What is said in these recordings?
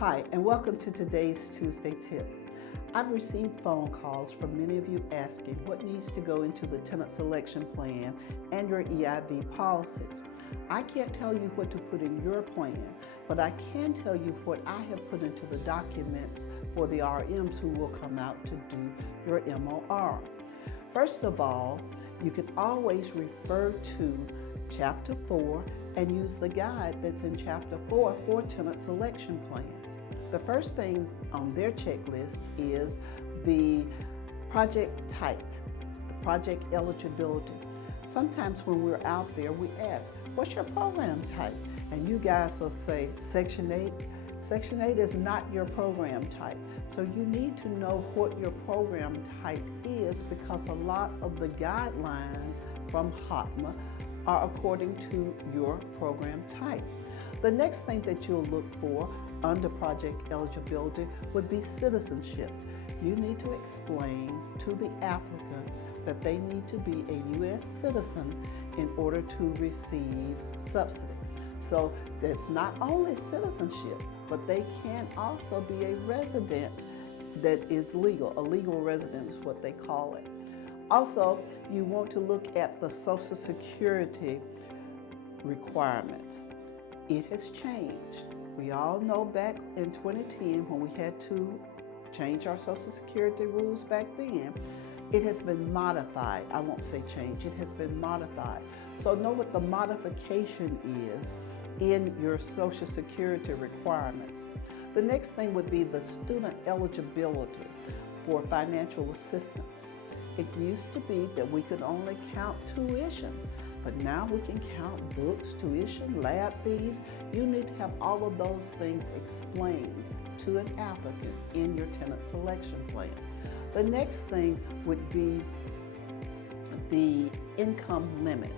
Hi, and welcome to today's Tuesday Tip. I've received phone calls from many of you asking what needs to go into the Tenant Selection Plan and your EIV policies. I can't tell you what to put in your plan, but I can tell you what I have put into the documents for the RMs who will come out to do your MOR. First of all, you can always refer to Chapter 4 and use the guide that's in Chapter 4 for tenant selection plans. The first thing on their checklist is the project type, the project eligibility. Sometimes when we're out there, we ask, what's your program type? And you guys will say, Section 8. Section 8 is not your program type. So you need to know what your program type is, because a lot of the guidelines from HOTMA are according to your program type. The next thing that you'll look for under project eligibility would be citizenship. You need to explain to the applicants that they need to be a U.S. citizen in order to receive subsidy. So there's not only citizenship, but they can also be a resident that is legal. A legal resident is what they call it. Also, you want to look at the Social Security requirements. It has changed. We all know back in 2010 when we had to change our Social Security rules back then, it has been modified. I won't say change, it has been modified. So know what the modification is in your Social Security requirements. The next thing would be the student eligibility for financial assistance. It used to be that we could only count tuition, but now we can count books, tuition, lab fees. You need to have all of those things explained to an applicant in your tenant selection plan. The next thing would be the income limits.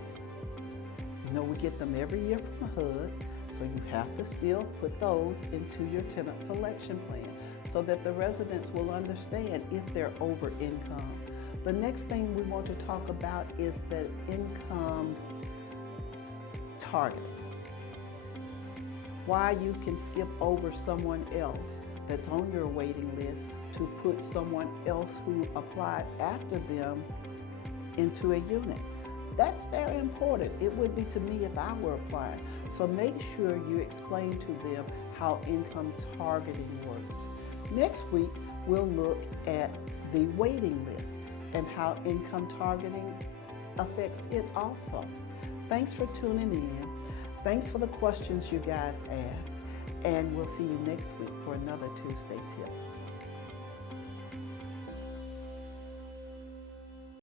You know, we get them every year from HUD, so you have to still put those into your tenant selection plan so that the residents will understand if they're over income. The next thing we want to talk about is the income target. Why you can skip over someone else that's on your waiting list to put someone else who applied after them into a unit. That's very important. It would be to me if I were applying. So make sure you explain to them how income targeting works. Next week, we'll look at the waiting list and how income targeting affects it also. Thanks for tuning in. Thanks for the questions you guys asked. And we'll see you next week for another Tuesday Tip.